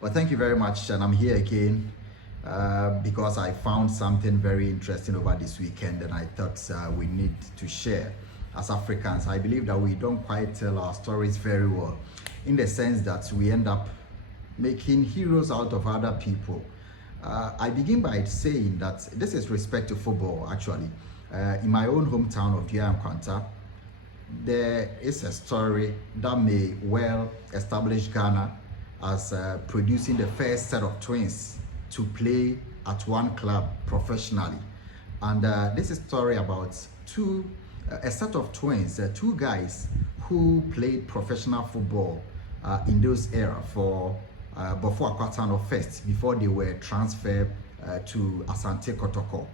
Well, thank you very much, and I'm here again because I found something very interesting over this weekend, and I thought we need to share. As Africans, I believe that we don't quite tell our stories very well, in the sense that we end up making heroes out of other people. I begin by saying that this is respect to football, actually. In my own hometown of Kwanta, there is a story that may well establish Ghana as producing the first set of twins to play at one club professionally. And this is a story about a set of twins, two guys who played professional football in those era for Before Akwatano first, before they were transferred to Asante Kotoko.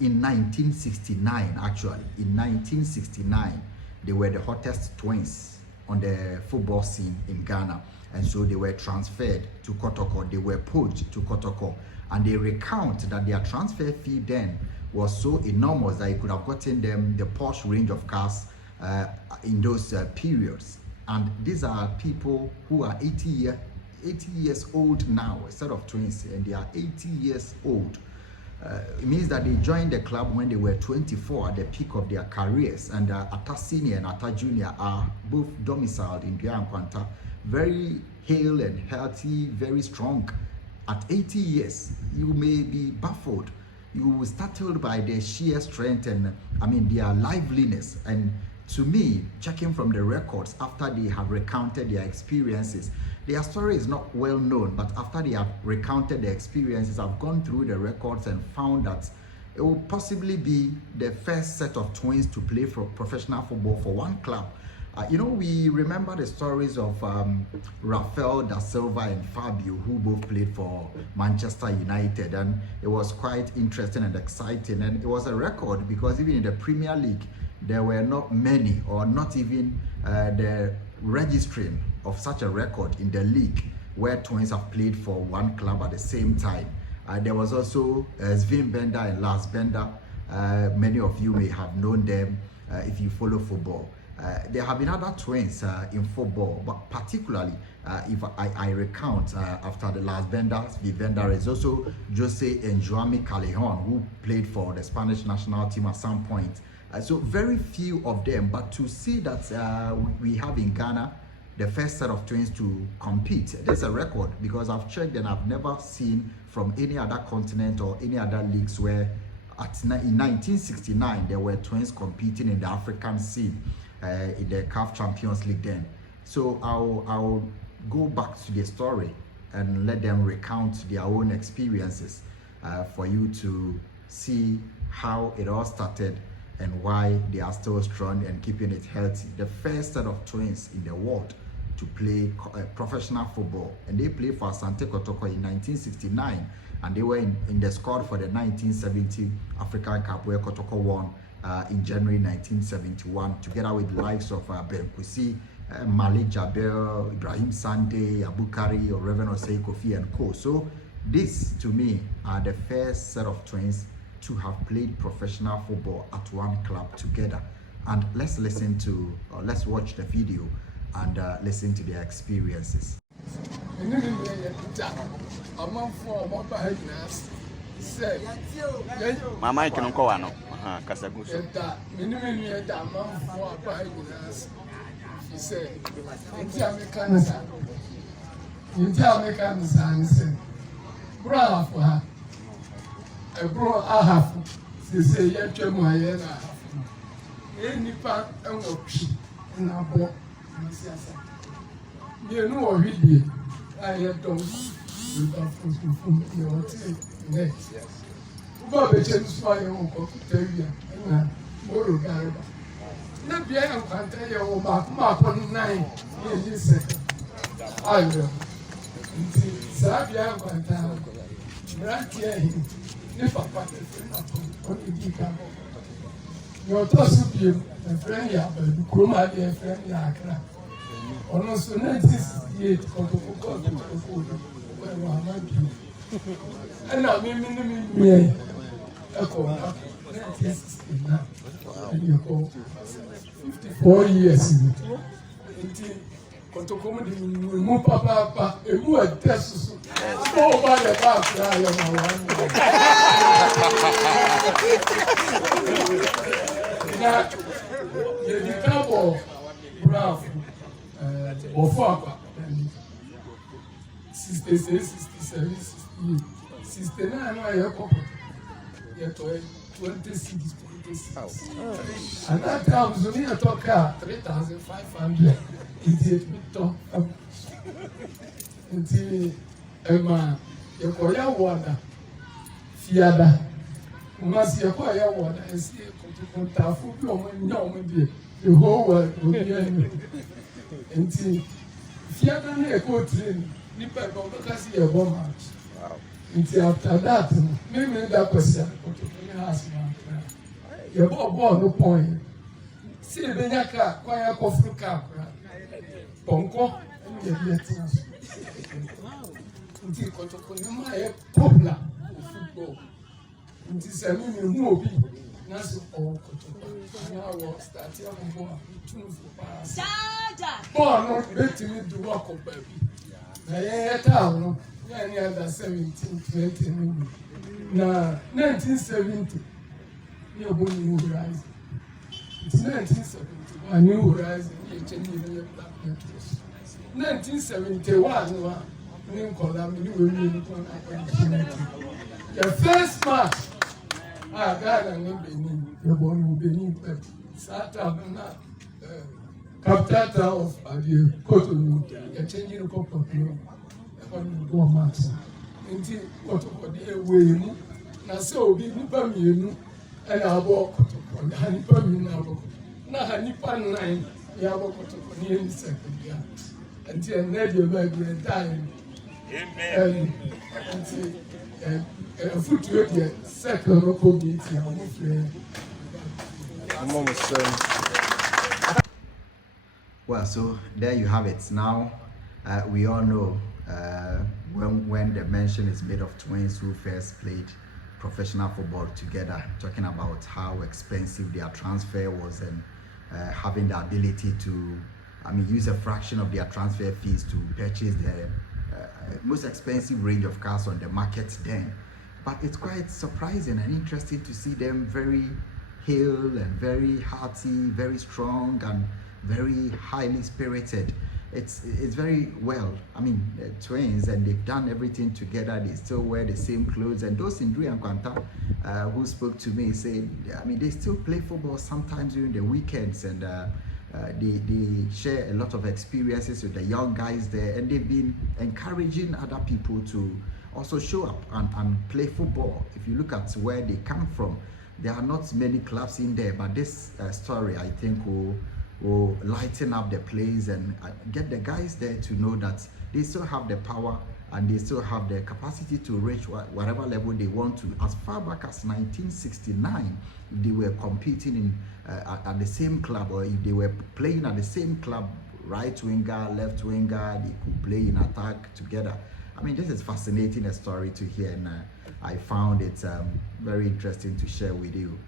In 1969, actually, in 1969, they were the hottest twins on the football scene in Ghana. And so they were transferred to Kotoko, they were poached to Kotoko. And they recount that their transfer fee then was so enormous that it could have gotten them the posh range of cars in those periods. And these are people who are 80 years old now, a set of twins, and they are 80 years old. It means that they joined the club when they were 24 at the peak of their careers, and Atta Senior and Atta Junior are both domiciled in Kwanta, very hale and healthy, very strong. At 80 years, you may be baffled. You will be startled by their sheer strength and their liveliness. And to me, checking from the records after they have recounted their experiences, their story is not well known, but after they have recounted their experiences, I've gone through the records and found that it will possibly be the first set of twins to play for professional football for one club. We remember the stories of Rafael da Silva and Fabio, who both played for Manchester United, and it was quite interesting and exciting. And it was a record because even in the Premier League, there were not many, or not even the registering of such a record in the league where twins have played for one club at the same time. There was also Sven Bender and Lars Bender. Many of you may have known them if you follow football. There have been other twins in football, but particularly if I recount after the Lars Bender, Vivenda, is also Jose and Joami Callejon, who played for the Spanish national team at some point. So very few of them, but to see that we have in Ghana the first set of twins to compete, there's a record, because I've checked and I've never seen from any other continent or any other leagues where in 1969 there were twins competing in the African scene in the CAF Champions League then. So I'll go back to the story and let them recount their own experiences for you to see how it all started and why they are still strong and keeping it healthy. The first set of twins in the world to play professional football, and they played for Asante Kotoko in 1969, and they were in the squad for the 1970 African Cup, where Kotoko won in January 1971, together with the likes of Ben Kusi, Malik Jabel, Ibrahim Sande, Abukari, or Reverend Osei Kofi, and co. So this, to me, are the first set of twins to have played professional football at one club together. And let's watch the video and listen to their experiences. Mama can go on. Kasaguso. Ebro ahafu sese yetwe mu aye na enipa enwopi na bo nsiasa bienu wo hwidie aye don utafufu yo ti ne uba beche nso aye wo ko tawia na moro garba na bia ya kwanta ye wo ma ko nine ye yise ayo nti sa bia ya kwanta bratia ne papa on the camp. Your toss of you, a friend, ya, but Kroma, a friend, Yakra. Almost 98 of the food, where I might be. And I mean, a call, 1969, and you call 54 years in it. Kotokoma de mu papa e mu adesso Oh, by the back, I am now, the couple, Ralph, Ofaka, 66, 67, 68, 69, I have 26, 26. And that time, Zuni, I took car 3,500. Idiot, me talk. Until Emma, you call your water, Fiada. Must you call your water and see a contafu, the whole world will be until Fiada near go train, Nipper, because you're bomb. Until after that, maybe that person, you're born no point. See the Benyaka, choir coffee cup. Ponko, nti kotokonema e popular football nti sami mi mu obi na so kotoko na wo start ya mo tunu fo pass ball no betimi do work up baby na ye ta no na ni under 17 20 na 1970 ni obo ni horizon 1970 a new horizon ye change ni black networks 1971 the first match I got a new Benin, the one who Benin Saturday captain of the Cotonou, a changing the cup of you, a one go match. Until Cotonou, way, now so be Nipamino, and I walk on the Hanipamino, now Hanipan 9, Yaboko in the second year. Until Nadia baby time. Amen. And foot to it, second local meeting. Well, so there you have it. Now, we all know when the mention is made of twins who first played professional football together, talking about how expensive their transfer was and having the ability to, use a fraction of their transfer fees to purchase the most expensive range of cars on the market then. But it's quite surprising and interesting to see them very hale and very hearty, very strong and very highly spirited. It's very well. Twins, and they've done everything together. They still wear the same clothes. And those in Dru and Kwanta who spoke to me said, they still play football sometimes during the weekends, and they share a lot of experiences with the young guys there, and they've been encouraging other people to also show up and play football. If you look at where they come from, there are not many clubs in there, but this story, I think, will lighten up the place and get the guys there to know that they still have the power and they still have the capacity to reach whatever level they want to. As far back as 1969, if they were competing in at the same club, or if they were playing at the same club, right winger, left winger, they could play in attack together. This is fascinating a story to hear, and I found it very interesting to share with you.